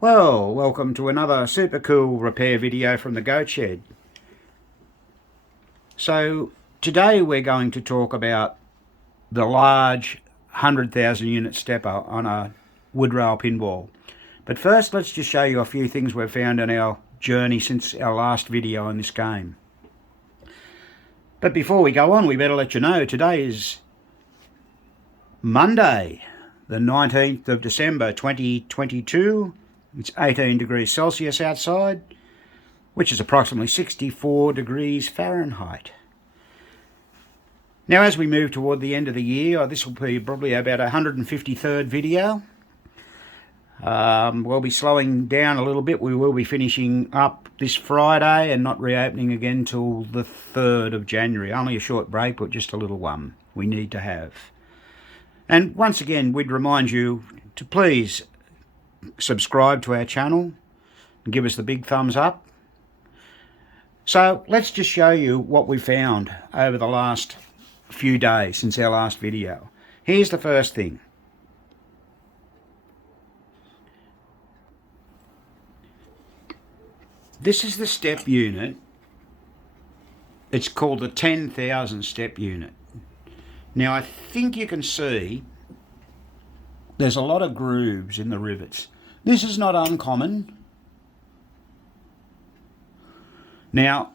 Well, welcome to another super cool repair video from the Goat Shed. So today we're going to talk about the large 100,000 unit stepper on a Woodrail pinball. But first let's just show you a few things we've found in our journey since our last video on this game. But before we go on, we better let you know today is Monday, the 19th of December 2022. It's 18 degrees Celsius outside, which is approximately 64 degrees Fahrenheit. Now, as we move toward the end of the year, this will be probably about 153rd video. We'll be slowing down a little bit. We will be finishing up this Friday and not reopening again till the 3rd of January. Only a short break, but just a little one we need to have. And once again, we'd remind you to please subscribe to our channel and give us the big thumbs up. So let's just show you what we found over the last few days since our last video. Here's the first thing. This is the step unit. It's called the 10,000 step unit. Now I think you can see there's a lot of grooves in the rivets. This is not uncommon. Now,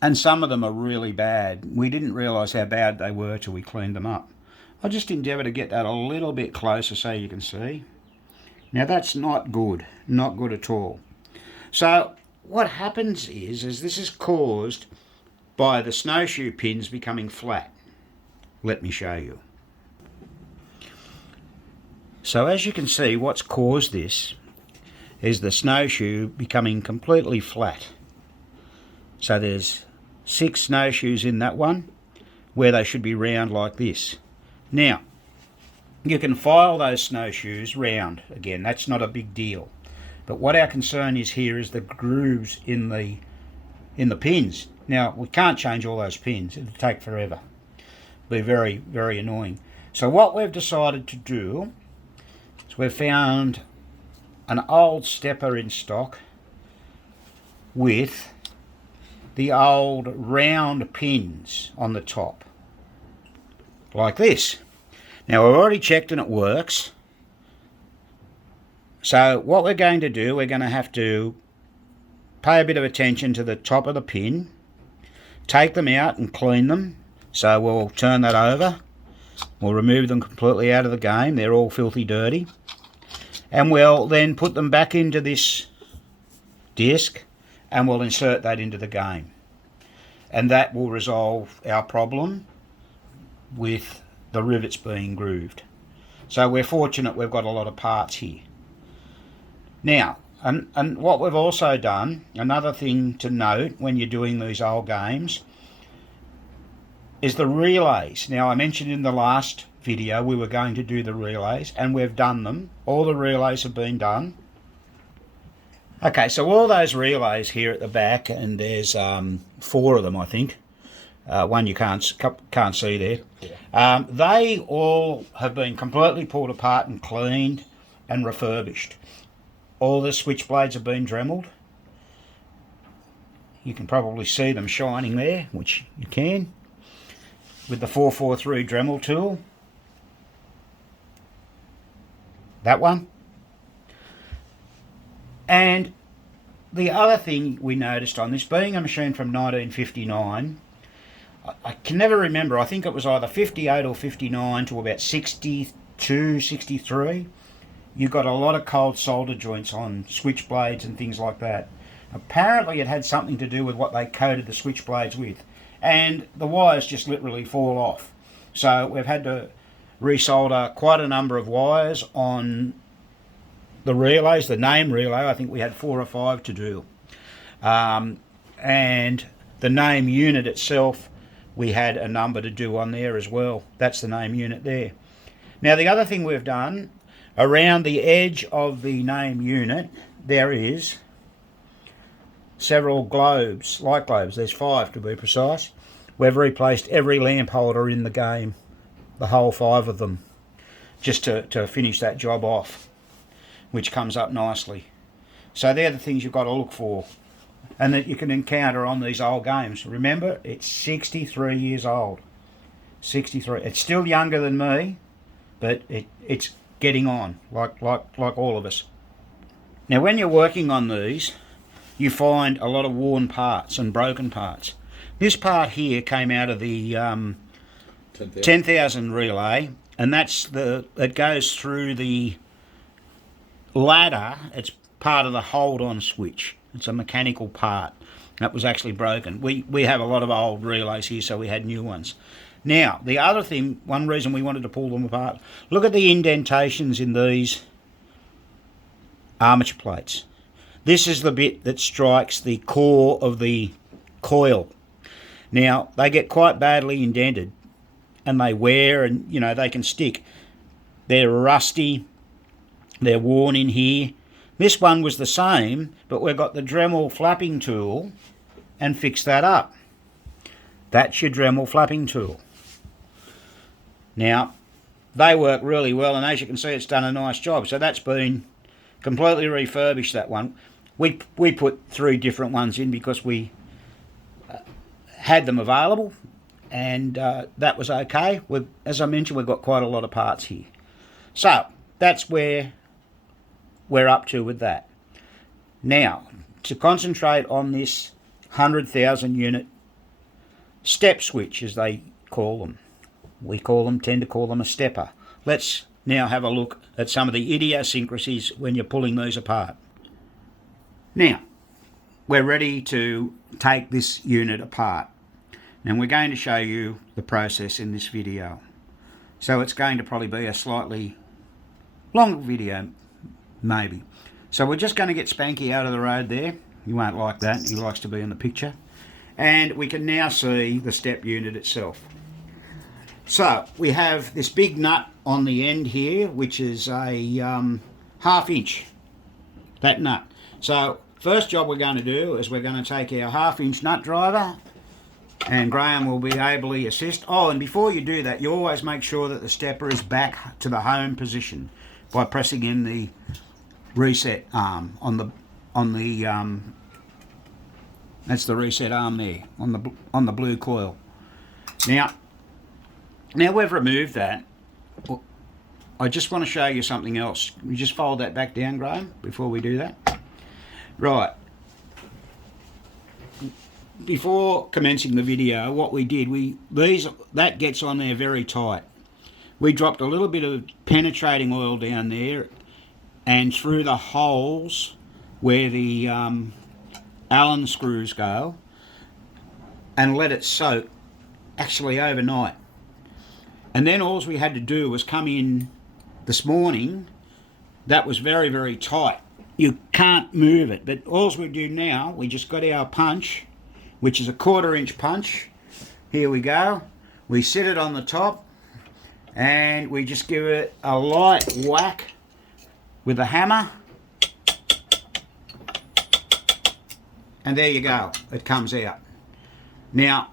and some of them are really bad. We didn't realise how bad they were till we cleaned them up. I'll just endeavour to get that a little bit closer so you can see. Now that's not good at all. So what happens is this is caused by the snowshoe pins becoming flat. Let me show you. So as you can see, what's caused this is the snowshoe becoming completely flat. So there's 6 snowshoes in that one where they should be round like this. Now, you can file those snowshoes round again. That's not a big deal. But what our concern is here is the grooves in the pins. Now, we can't change all those pins. It'll take forever. It'll be very, very annoying. So what we've decided to do, we've found an old stepper in stock with the old round pins on the top, like this. Now we've already checked and it works. So what we're going to do, we're going to have to pay a bit of attention to the top of the pin, take them out and clean them. So we'll turn that over. We'll remove them completely out of the game. They're all filthy dirty. And we'll then put them back into this disc and we'll insert that into the game. And that will resolve our problem with the rivets being grooved. So we're fortunate we've got a lot of parts here. Now, and what we've also done, another thing to note when you're doing these old games, is the relays. Now I mentioned in the last video we were going to do the relays, and we've done them. All the relays have been done. Okay, so all those relays here at the back, and there's 4 of them I think. One you can't see there. Yeah. They all have been completely pulled apart and cleaned and refurbished. All the switchblades have been dremeled. You can probably see them shining there, which you can, with the 443 Dremel tool. That one. And the other thing we noticed on this, being a machine from 1959, I can never remember, I think it was either 58 or 59 to about 62, 63. You've got a lot of cold solder joints on switchblades and things like that. Apparently it had something to do with what they coated the switchblades with. And the wires just literally fall off. So we've had to resolder quite a number of wires on the relays, the name relay. I think we had 4 or 5 to do. And the name unit itself, we had a number to do on there as well. That's the name unit there. Now the other thing we've done, around the edge of the name unit, there is several globes, light globes. There's 5 to be precise. We've replaced every lamp holder in the game, the whole 5 of them, just to finish that job off. which comes up nicely. So they're the things you've got to look for, and that you can encounter on these old games. Remember, it's 63 years old. 63. It's still younger than me, but it's getting on, like all of us. Now, when you're working on these, you find a lot of worn parts and broken parts. This part here came out of the 10,000 relay, and it goes through the ladder. It's part of the hold-on switch. It's a mechanical part that was actually broken. We have a lot of old relays here, so we had new ones. Now, the other thing, one reason we wanted to pull them apart, look at the indentations in these armature plates. This is the bit that strikes the core of the coil. Now, they get quite badly indented, and they wear, and you know, they can stick. They're rusty, they're worn in here. This one was the same, but we've got the Dremel flapping tool and fixed that up. That's your Dremel flapping tool. Now, they work really well, and as you can see, it's done a nice job. So that's been completely refurbished, that one. We put 3 different ones in because we had them available, and that was okay. As I mentioned, we've got quite a lot of parts here. So that's where we're up to with that. Now, to concentrate on this 100,000 unit step switch, as they call them. We tend to call them a stepper. Let's now have a look at some of the idiosyncrasies when you're pulling these apart. Now, we're ready to take this unit apart, and we're going to show you the process in this video. So it's going to probably be a slightly long video, maybe. So we're just going to get Spanky out of the road there. You won't like that, he likes to be in the picture. And we can now see the step unit itself. So we have this big nut on the end here, which is a ½ inch, that nut. So first job we're going to do is we're going to take our ½ inch nut driver, and Graham will be ably assist. Oh, and before you do that, you always make sure that the stepper is back to the home position by pressing in the reset arm on the that's the reset arm there on the blue coil. Now we've removed that. I just want to show you something else. We just fold that back down, Graham, before we do that. Right. Before commencing the video, what we did, that gets on there very tight. We dropped a little bit of penetrating oil down there and through the holes where the Allen screws go, and let it soak actually overnight. And then all we had to do was come in this morning. That was very, very tight. You can't move it. But all we do now, we just got our punch, which is a 1/4 inch punch. Here we go. We sit it on the top, and we just give it a light whack with a hammer. And there you go. It comes out. Now,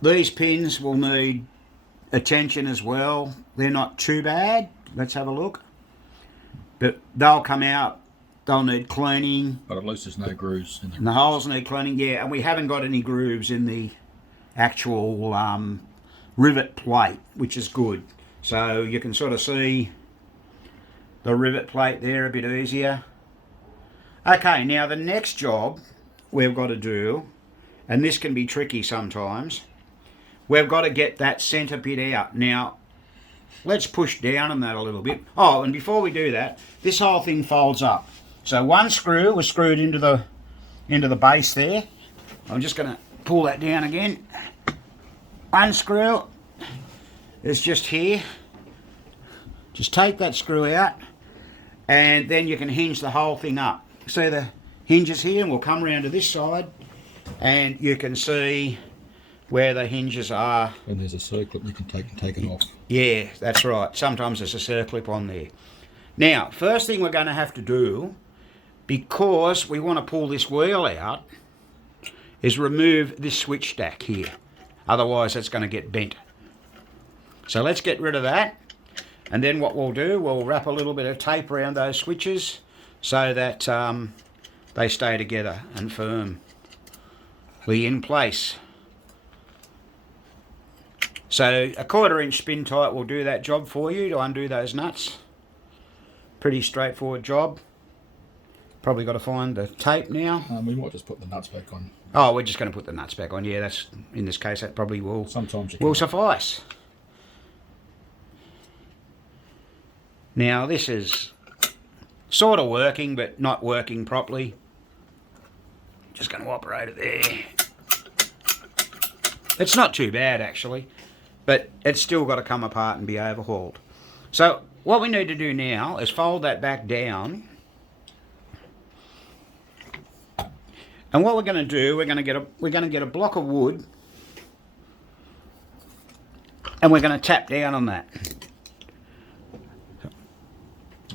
these pins will need attention as well. They're not too bad. Let's have a look. But they'll come out. They'll need cleaning. But at least there's no grooves in them. And the holes need cleaning, yeah. And we haven't got any grooves in the actual rivet plate, which is good. So you can sort of see the rivet plate there a bit easier. Okay, now the next job we've got to do, and this can be tricky sometimes, we've got to get that centre bit out. Now, let's push down on that a little bit. Oh, and before we do that, this whole thing folds up. So one screw was screwed into the base there. I'm just going to pull that down again. One screw is just here. Just take that screw out, and then you can hinge the whole thing up. See the hinges here, and we'll come around to this side, and you can see where the hinges are. And there's a circlip you can take it off. Yeah, that's right. Sometimes there's a circlip on there. Now, first thing we're going to have to do, because we want to pull this wheel out, is remove this switch stack here. Otherwise, it's going to get bent. So let's get rid of that. And then what we'll do, we'll wrap a little bit of tape around those switches so that they stay together and firmly in place. So a 1/4 inch spin tight will do that job for you to undo those nuts. Pretty straightforward job. Probably got to find the tape now. We might just put the nuts back on. Oh, we're just going to put the nuts back on. Yeah, that's, in this case, that probably will suffice. Now this is sort of working, but not working properly. Just going to operate it there. It's not too bad actually, but it's still got to come apart and be overhauled. So what we need to do now is fold that back down. And what we're going to do, we're going to get a block of wood, and we're going to tap down on that.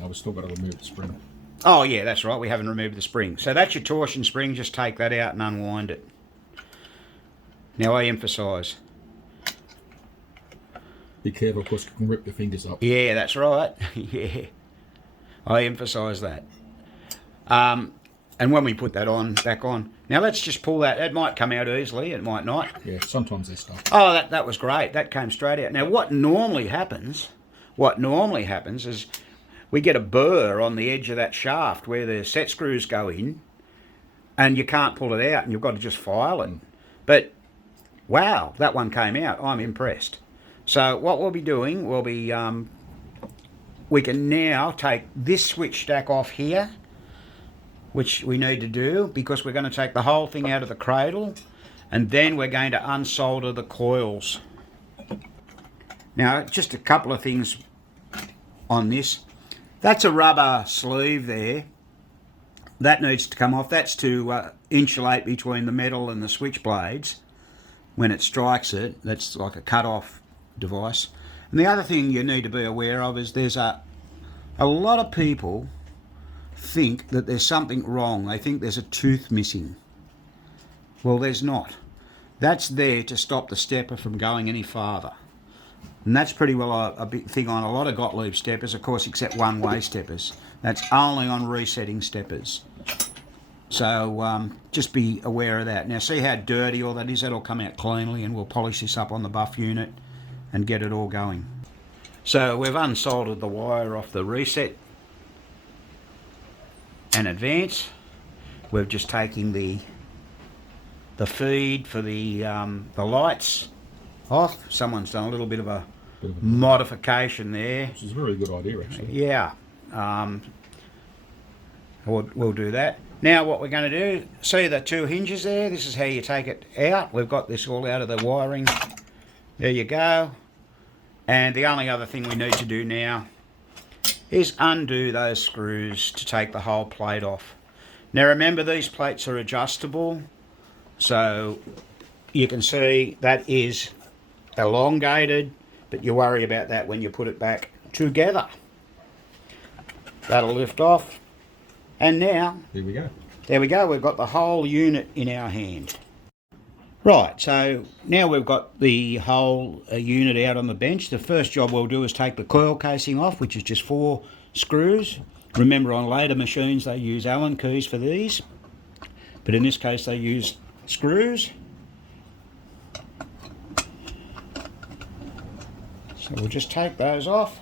Oh, we've still got to remove the spring. Oh yeah, that's right, we haven't removed the spring. So that's your torsion spring, just take that out and unwind it. Now I emphasise. Be careful, because you can rip your fingers up. Yeah, that's right. Yeah, I emphasise that. And when we put that back on, now let's just pull that. It might come out easily, it might not. Yeah, sometimes they stuff. Oh, that was great. That came straight out. Now what normally happens is we get a burr on the edge of that shaft where the set screws go in, and you can't pull it out, and you've got to just file it. But wow, that one came out. I'm impressed. So what we'll be doing, we can now take this switch stack off here, which we need to do because we're going to take the whole thing out of the cradle, and then we're going to unsolder the coils. Now, just a couple of things on this. That's a rubber sleeve there. That needs to come off. That's to insulate between the metal and the switch blades when it strikes it. That's like a cut-off device. And the other thing you need to be aware of is there's a lot of people think that there's something wrong. They think there's a tooth missing. Well, there's not. That's there to stop the stepper from going any farther. And that's pretty well a big thing on a lot of Gottlieb steppers, of course, except one-way steppers. That's only on resetting steppers. So just be aware of that. Now see how dirty all that is? That'll come out cleanly, and we'll polish this up on the buff unit and get it all going. So we've unsoldered the wire off the reset and advance. We're just taking the feed for the lights off. Someone's done a little bit of a modification there. Which is a very good idea, actually. Yeah, we'll do that. Now what we're going to do, see the two hinges there? This is how you take it out. We've got this all out of the wiring. There you go. And the only other thing we need to do now is undo those screws to take the whole plate off. Now remember, these plates are adjustable, so you can see that is elongated, but you worry about that when you put it back together. That'll lift off, and now There we go, we've got the whole unit in our hand. Right, so now we've got the whole unit out on the bench. The first job we'll do is take the coil casing off, which is just 4 screws. Remember, on later machines they use Allen keys for these, but in this case they use screws. So we'll just take those off.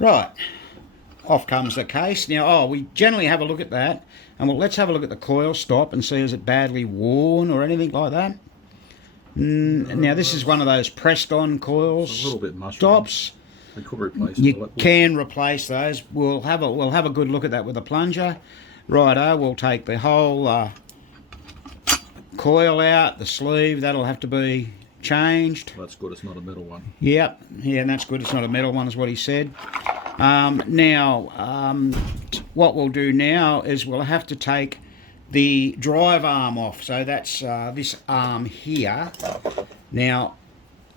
Right, off comes the case. Now, we generally have a look at that, and let's have a look at the coil stop and see, is it badly worn or anything like that. Now, this is one of those pressed-on coils. It's a little bit mushy. Stops. We could replace You can replace those. We'll have a good look at that with a plunger. Righto, we'll take the whole coil out, the sleeve. That'll have to be changed. That's good, it's not a metal one. Yep, yeah, and that's good. It's not a metal one, is what he said. What we'll do now is we'll have to take the drive arm off. So that's this arm here. Now,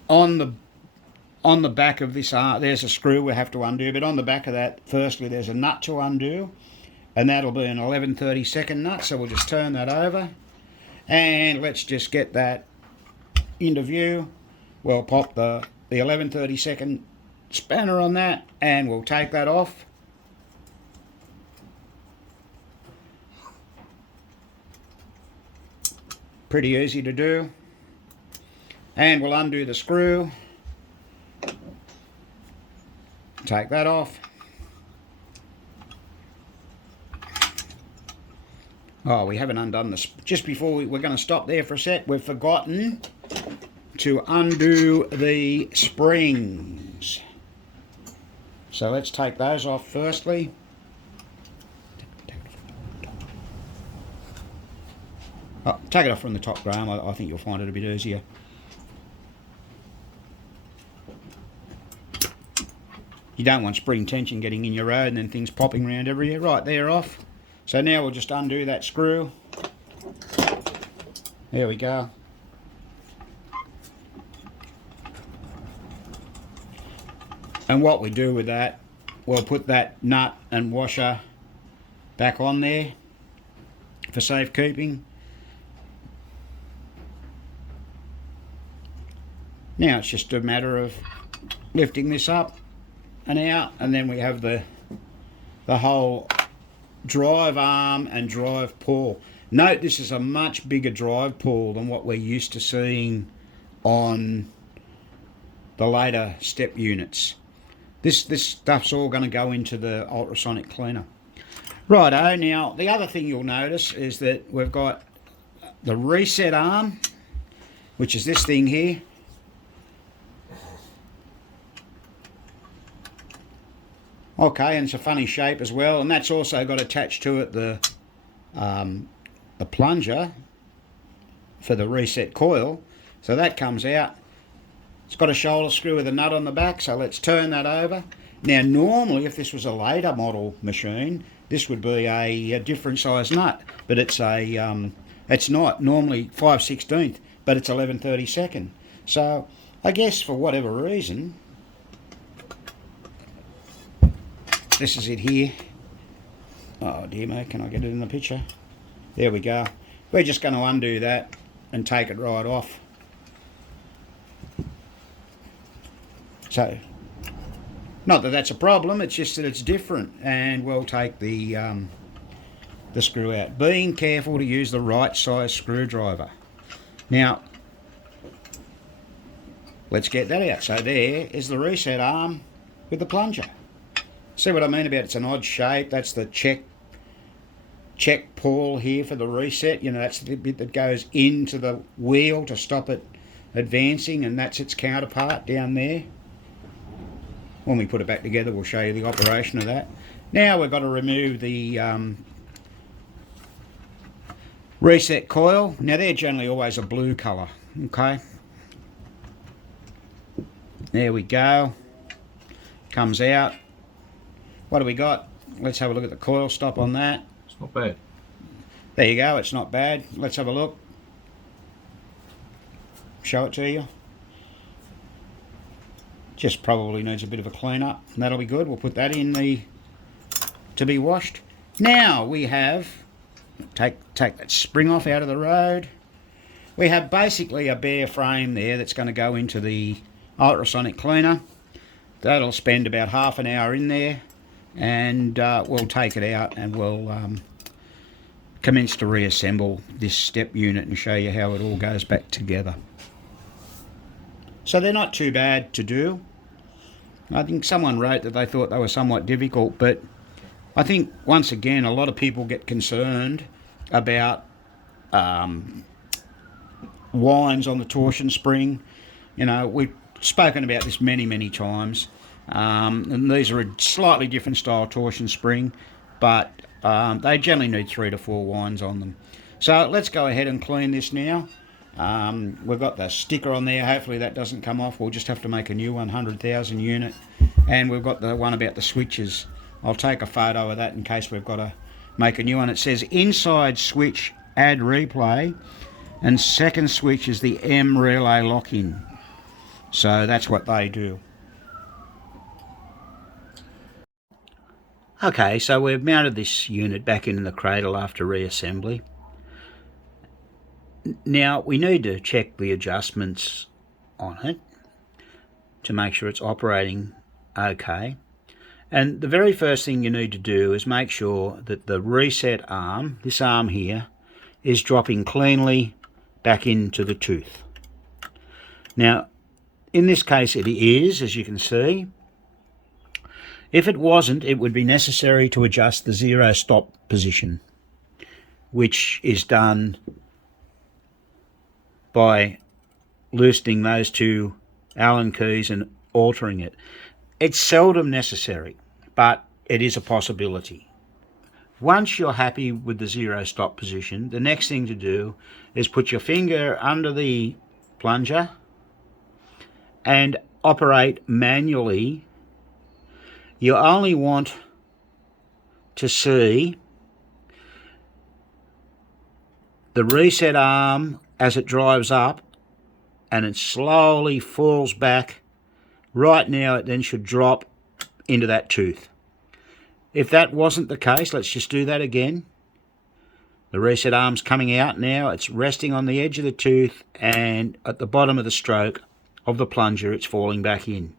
on the back of this arm, there's a screw we have to undo, but on the back of that, firstly, there's a nut to undo, and that'll be an 11/32 nut, so we'll just turn that over and let's just get that into view. We'll pop the 11/32 spanner on that and we'll take that off. Pretty easy to do. And we'll undo the screw, take that off. Oh, we haven't undone this. Just before we're going to stop there for a sec, we've forgotten to undo the springs. So let's take those off firstly. Oh, take it off from the top, Graham. I think you'll find it a bit easier. You don't want spring tension getting in your road and then things popping around everywhere. Right, they're off. So now we'll just undo that screw. There we go. And what we do with that, we'll put that nut and washer back on there for safekeeping. Now it's just a matter of lifting this up and out, and then we have the whole drive arm and drive pull. Note this is a much bigger drive pull than what we're used to seeing on the later step units. This stuff's all going to go into the ultrasonic cleaner. Righto, now the other thing you'll notice is that we've got the reset arm, which is this thing here. Okay, and it's a funny shape as well, and that's also got attached to it the plunger for the reset coil. So that comes out. It's got a shoulder screw with a nut on the back, so let's turn that over. Now normally if this was a later model machine, this would be a different size nut, but it's not normally 5/16, but it's 11/32. So I guess for whatever reason, this is it here. Oh dear me, can I get it in the picture? There we go. We're just going to undo that and take it right off. So, not that that's a problem, it's just that it's different, and we'll take the screw out. Being careful to use the right size screwdriver. Now, let's get that out. So there is the reset arm with the plunger. See what I mean about it's an odd shape? That's the check pull here for the reset. You know, that's the bit that goes into the wheel to stop it advancing, and that's its counterpart down there. When we put it back together, we'll show you the operation of that. Now we've got to remove the reset coil. Now they're generally always a blue colour. Okay. There we go. Comes out. What do we got? Let's have a look at the coil stop on that. It's not bad. There you go, it's not bad. Let's have a look. Show it to you. Just probably needs a bit of a clean up, and that'll be good. We'll put that in to be washed. Now we have, take that spring off out of the road. We have basically a bare frame there that's going to go into the ultrasonic cleaner. That'll spend about half an hour in there, and we'll take it out and we'll commence to reassemble this step unit and show you how it all goes back together. So they're not too bad to do. I think someone wrote that they thought they were somewhat difficult, but I think once again a lot of people get concerned about winds on the torsion spring. You know, we've spoken about this many times, and these are a slightly different style torsion spring, but they generally need 3 to 4 winds on them. So let's go ahead and clean this now. We've got the sticker on there. Hopefully that doesn't come off. We'll just have to make a new 100,000 unit, and we've got the one about the switches. I'll take a photo of that in case we've got to make a new one. It says inside switch add replay, and second switch is the M relay lock-in. So that's what they do. Okay, so we've mounted this unit back in the cradle after reassembly. Now we need to check the adjustments on it to make sure it's operating okay. And the very first thing you need to do is make sure that the reset arm, this arm here, is dropping cleanly back into the tooth. Now, in this case it is, as you can see. If it wasn't, it would be necessary to adjust the zero stop position, which is done by loosening those two Allen keys and altering it. It's seldom necessary, but it is a possibility. Once you're happy with the zero stop position, the next thing to do is put your finger under the plunger and operate manually. You only want to see the reset arm as it drives up, and it slowly falls back. Right now it then should drop into that tooth. If that wasn't the case, let's just do that again. The reset arm's coming out now, it's resting on the edge of the tooth, and at the bottom of the stroke of the plunger it's falling back in.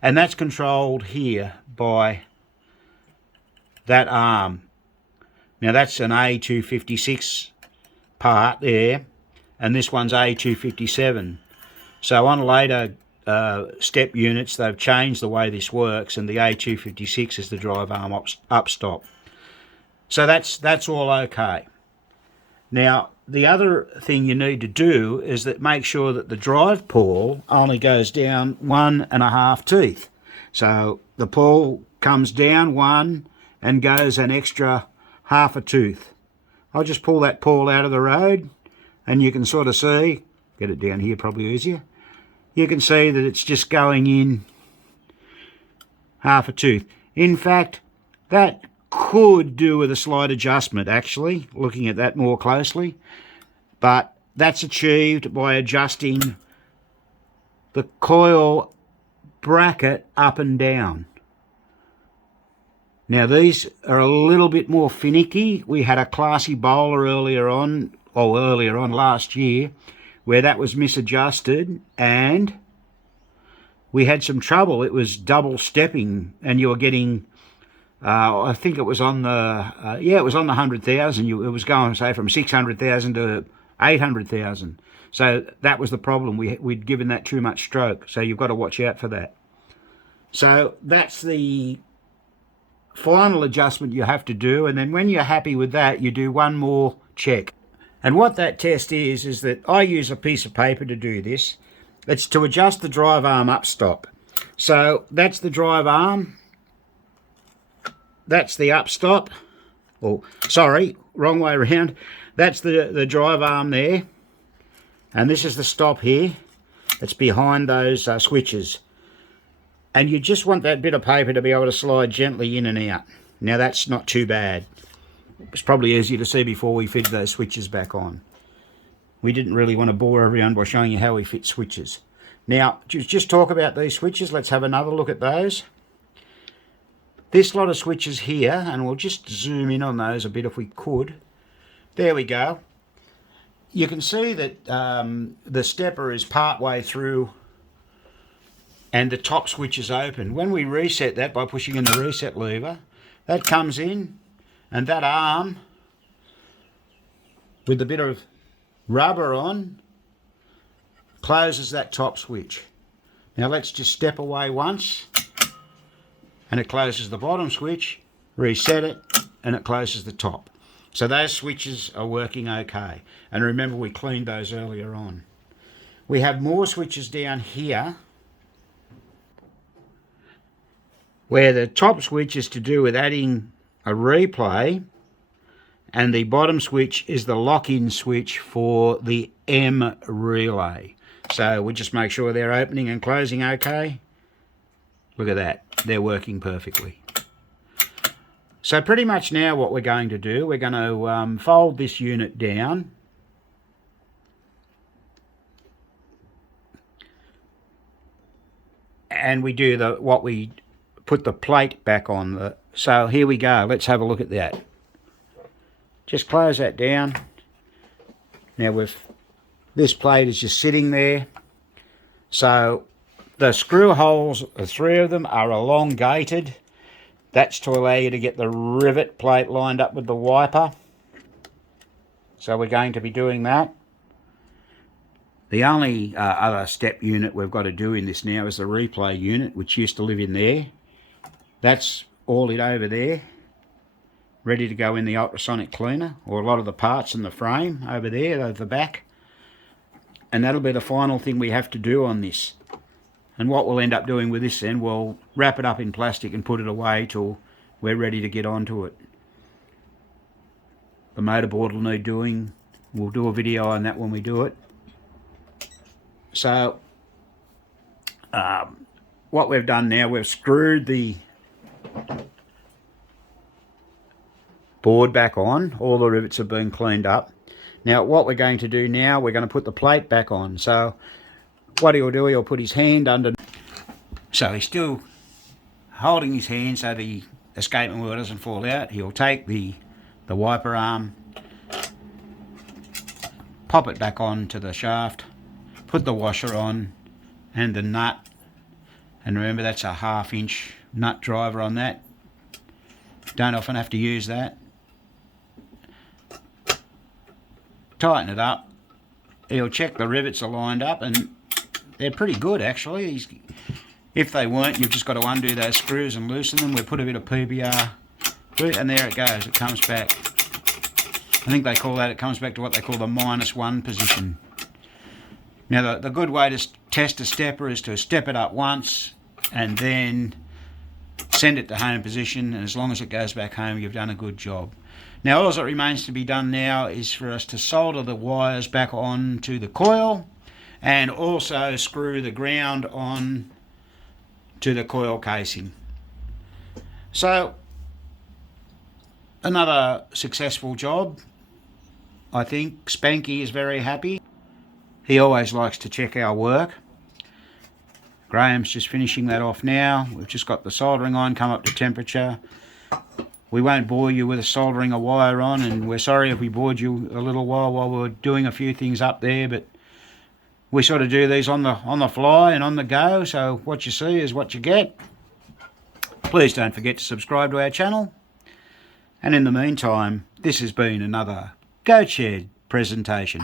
And that's controlled here by that arm. Now that's an A256 part there, and this one's A257. So on later step units they've changed the way this works, and the A256 is the drive arm up stop. So that's all okay. Now the other thing you need to do is that make sure that the drive pawl only goes down 1.5 teeth. So the pawl comes down one and goes an extra half a tooth. I'll just pull that pawl out of the road and you can sort of see, get it down here probably easier, you can see that it's just going in half a tooth. In fact, that could do with a slight adjustment actually, looking at that more closely, but that's achieved by adjusting the coil bracket up and down. Now these are a little bit more finicky. We had a classy bowler earlier on last year where that was misadjusted and we had some trouble. It was double stepping and you were getting I think it was on the it was on the 100,000. It was going, say, from 600,000 to 800,000. So that was the problem. We'd given that too much stroke. So you've got to watch out for that. So that's the final adjustment you have to do, and then when you're happy with that, you do one more check. And what that test is that I use a piece of paper to do this. It's to adjust the drive arm up stop. So that's the drive arm. That's the up stop. Oh, sorry, wrong way around. That's the drive arm there. And this is the stop here. It's behind those switches. And you just want that bit of paper to be able to slide gently in and out. Now that's not too bad. It's probably easier to see before we fit those switches back on. We didn't really want to bore everyone by showing you how we fit switches. Now, just talk about these switches. Let's have another look at those. This lot of switches here, and we'll just zoom in on those a bit if we could. There we go. You can see that the stepper is part way through and the top switch is open. When we reset that by pushing in the reset lever, that comes in, and that arm with the bit of rubber on closes that top switch. Now let's just step away once, and it closes the bottom switch, reset it, and it closes the top. So those switches are working okay. And remember, we cleaned those earlier on. We have more switches down here where the top switch is to do with adding a replay, and the bottom switch is the lock-in switch for the M relay. So we just make sure they're opening and closing okay. Look at that, they're working perfectly. So pretty much now what we're going to do, we're going to fold this unit down. And we do we put the plate back on So here we go. Let's have a look at that. Just close that down. Now this plate is just sitting there. So the screw holes, the 3 of them, are elongated. That's to allow you to get the rivet plate lined up with the wiper. So we're going to be doing that. The only other step unit we've got to do in this now is the replay unit, which used to live in there. That's all it over there, ready to go in the ultrasonic cleaner, or a lot of the parts in the frame over there, over the back. And that'll be the final thing we have to do on this. And what we'll end up doing with this then, we'll wrap it up in plastic and put it away till we're ready to get onto it. The motorboard will need doing. We'll do a video on that when we do it. So what we've done now, we've screwed the board back on. All the rivets have been cleaned up. Now what we're going to do now, we're going to put the plate back on. So what he'll do, he'll put his hand under. So he's still holding his hand so the escapement wheel doesn't fall out. He'll take the wiper arm, pop it back onto the shaft, put the washer on and the nut, and remember that's a 1/2 inch nut driver on that. Don't often have to use that. Tighten it up. He'll check the rivets are lined up, and they're pretty good actually. If they weren't, you've just got to undo those screws and loosen them. We put a bit of PBR through, and there it goes, it comes back. I think they call that, it comes back to what they call the -1 position. Now the good way to test a stepper is to step it up once and then send it to home position, and as long as it goes back home, you've done a good job. Now all that remains to be done now is for us to solder the wires back on to the coil and also screw the ground on to the coil casing. So another successful job. I think Spanky is very happy. He always likes to check our work. Graham's just finishing that off now. We've just got the soldering iron come up to temperature. We won't bore you with soldering a wire on, and we're sorry if we bored you a little while we're doing a few things up there, but we sort of do these on the fly and on the go, so what you see is what you get. Please don't forget to subscribe to our channel. And in the meantime, this has been another Goat Shed presentation.